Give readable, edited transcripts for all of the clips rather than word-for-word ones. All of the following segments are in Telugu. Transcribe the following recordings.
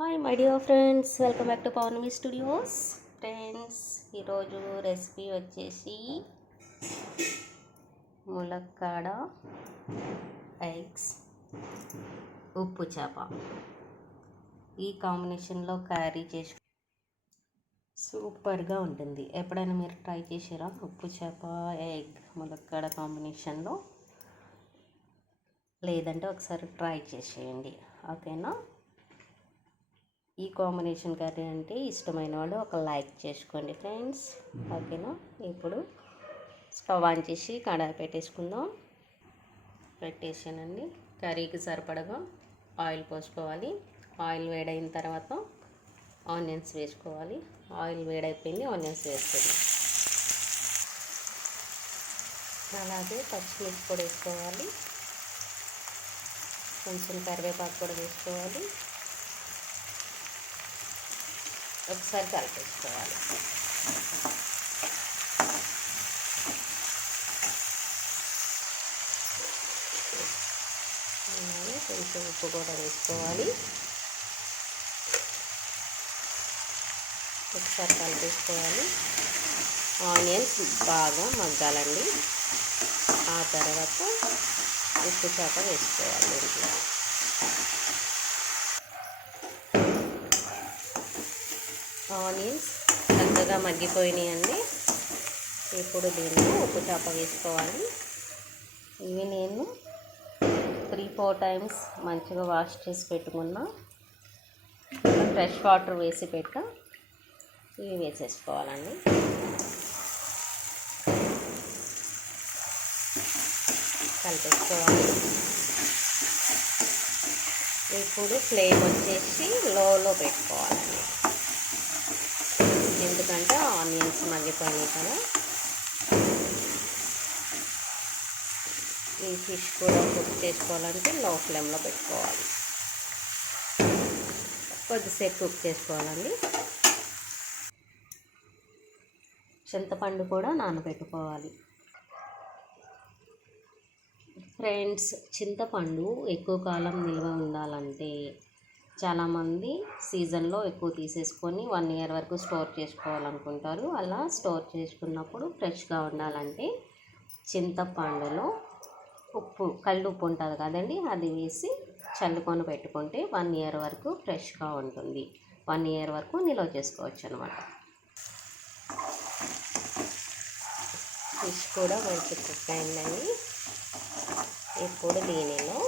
Hi my dear friends, welcome back to Pournami studios. Friends, ఈరోజు రెసిపీ వచ్చేసి ములక్కాడ ఎగ్స్ ఉప్పు చేప. ఈ కాంబినేషన్లో కర్రీ చేసి సూపర్గా ఉంటుంది. ఎప్పుడైనా మీరు ట్రై చేసారా? ఉప్పు చేప ఎగ్ ములక్కాడ కాంబినేషన్లో? లేదంటే ఒకసారి ట్రై చేసేయండి, ఓకేనా? ఈ కాంబినేషన్ కర్రీ అంటే ఇష్టమైన వాళ్ళు ఒక లైక్ చేసుకోండి ఫ్రెండ్స్, ఓకేనా? ఇప్పుడు స్టవ్ ఆన్ చేసి కడాయి పెట్టేసానండి. కర్రీకి సరిపడగా ఆయిల్ పోసుకోవాలి. ఆయిల్ వేడైన తర్వాత ఆనియన్స్ వేసుకోవాలి. ఆయిల్ వేడైపోయింది, ఆనియన్స్ వేసుకుందాం. అలాగే పచ్చిమిర్చి కూడా వేసుకోవాలి. కొంచెం కరివేపాకు కూడా వేసుకోవాలి. ఒకసారి కలిపేసుకోవాలి. కొంచెం ఉప్పు కూడా వేసుకోవాలి. ఒకసారి కలిపేసుకోవాలి. ఆనియన్స్ బాగా మగ్గాలండి. ఆ తర్వాత ఉప్పు చేప వేసుకోవాలి. ఇంట్లో ఆనియన్స్ చక్కగా మగ్గిపోయినాయండి. ఇప్పుడు దీనిలో ఉప్పు చేప వేసుకోవాలి. ఇవి నేను 3-4 టైమ్స్ మంచిగా వాష్ చేసి పెట్టుకున్నా. ఫ్రెష్ వాటర్ వేసి ఇవి వేసేసుకోవాలండి. కలిపేసుకోవాలి. ఇప్పుడు ఫ్లేమ్ వచ్చేసి లోలో పెట్టుకోవాలండి, ఎందుకంటే ఆనియన్స్ మగ్గిపోయినాయి కదా. ఈ ఫిష్ కూడా కుక్ చేసుకోవాలంటే లో ఫ్లేమ్లో పెట్టుకోవాలి. కొద్దిసేపు కుక్ చేసుకోవాలండి. చింతపండు కూడా నానబెట్టుకోవాలి. ఫ్రెండ్స్, చింతపండు ఎక్కువ కాలం నిల్వ ఉండాలంటే చాలామంది సీజన్లో ఎక్కువ తీసేసుకొని 1 ఇయర్ వరకు స్టోర్ చేసుకోవాలనుకుంటారు. అలా స్టోర్ చేసుకున్నప్పుడు ఫ్రెష్గా ఉండాలంటే చింతపండులో కల్లుప్పు ఉంటుంది కదండి, అది వేసి చల్లుకొని పెట్టుకుంటే 1 ఇయర్ వరకు ఫ్రెష్గా ఉంటుంది. 1 ఇయర్ వరకు నిల్వ చేసుకోవచ్చు అనమాట. ఫిష్ కూడా మంచి కుక్ అయిందండి. ఇప్పుడు దీనిలో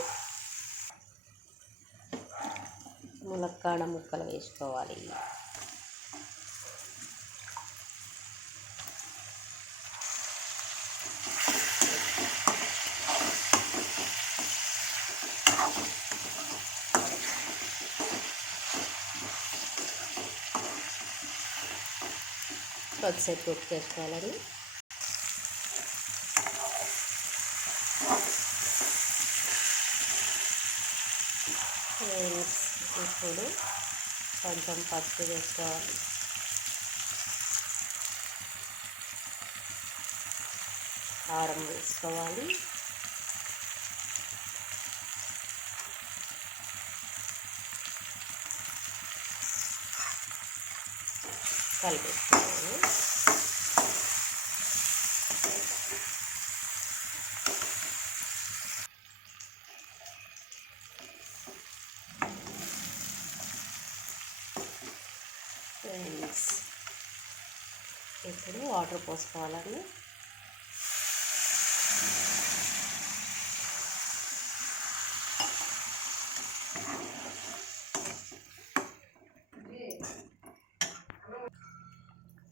ములక్కాడ ముక్కలు వేసుకోవాలి. కొద్దిసేపు కుక్ చేసుకోవాలండి. ఇప్పుడు కొంచెం పసుపు వేసుకోవాలి. కారం వేసుకోవాలి. కలిపేసుకోవాలి. ఫ్రెండ్స్, ఇప్పుడు వాటర్ పోసుకోవాలండి.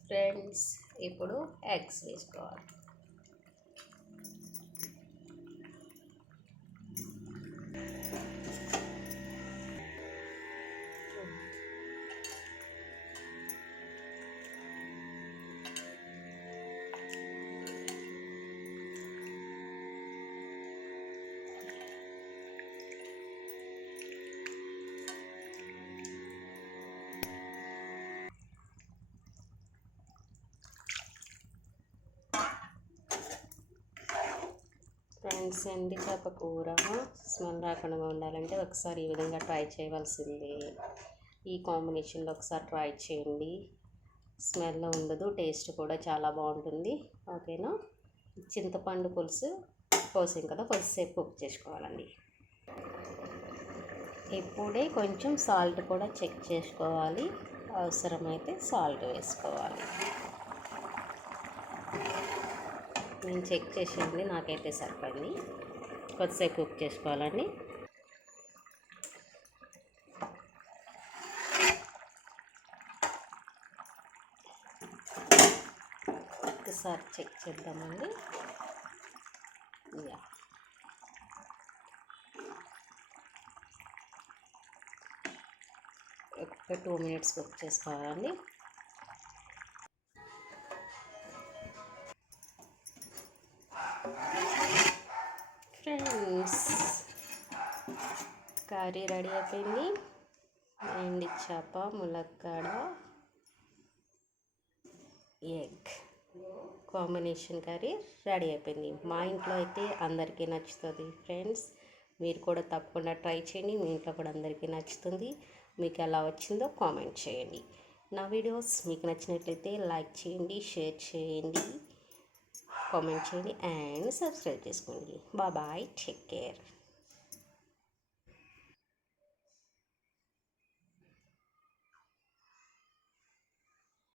ఫ్రెండ్స్, ఇప్పుడు ఎగ్స్ వేసుకోవాలి. ఫ్రెండ్స్, ఎండి చేప కూర స్మెల్ రాకుండా ఉండాలంటే ఒకసారి ఈ విధంగా ట్రై చేయవలసింది. ఈ కాంబినేషన్లో ఒకసారి ట్రై చేయండి. స్మెల్ ఉండదు, టేస్ట్ కూడా చాలా బాగుంటుంది. ఓకేనా. చింతపండు పులుసు పోసాం కదా, కొద్దిసేపు కుక్ చేసుకోవాలండి. ఇప్పుడే కొంచెం సాల్ట్ కూడా చెక్ చేసుకోవాలి, అవసరమైతే సాల్ట్ వేసుకోవాలి. నేను చెక్ చేసేయండి, నాకైతే సరిపోయింది. కొద్దిసేపు కుక్ చేసుకోవాలండి. ఒకసారి చెక్ చేద్దామండి. ఒక 2 మినిట్స్ కుక్ చేసుకోవాలండి. ఫ్రెండ్స్, కర్రీ రెడీ అయిపోయింది. ఎండి చేప, ములక్కాడ, ఎగ్ కాంబినేషన్ కర్రీ రెడీ అయిపోయింది. మా ఇంట్లో అయితే అందరికీ నచ్చుతుంది ఫ్రెండ్స్. మీరు కూడా తప్పకుండా ట్రై చేయండి, మీ ఇంట్లో కూడా అందరికీ నచ్చుతుంది. మీకు ఎలా వచ్చిందో కామెంట్ చేయండి. నా వీడియోస్ మీకు నచ్చినట్లయితే లైక్ చేయండి, షేర్ చేయండి, కామెంట్ చేయండి అండ్ సబ్స్క్రైబ్ చేసుకోండి. Bye, take care.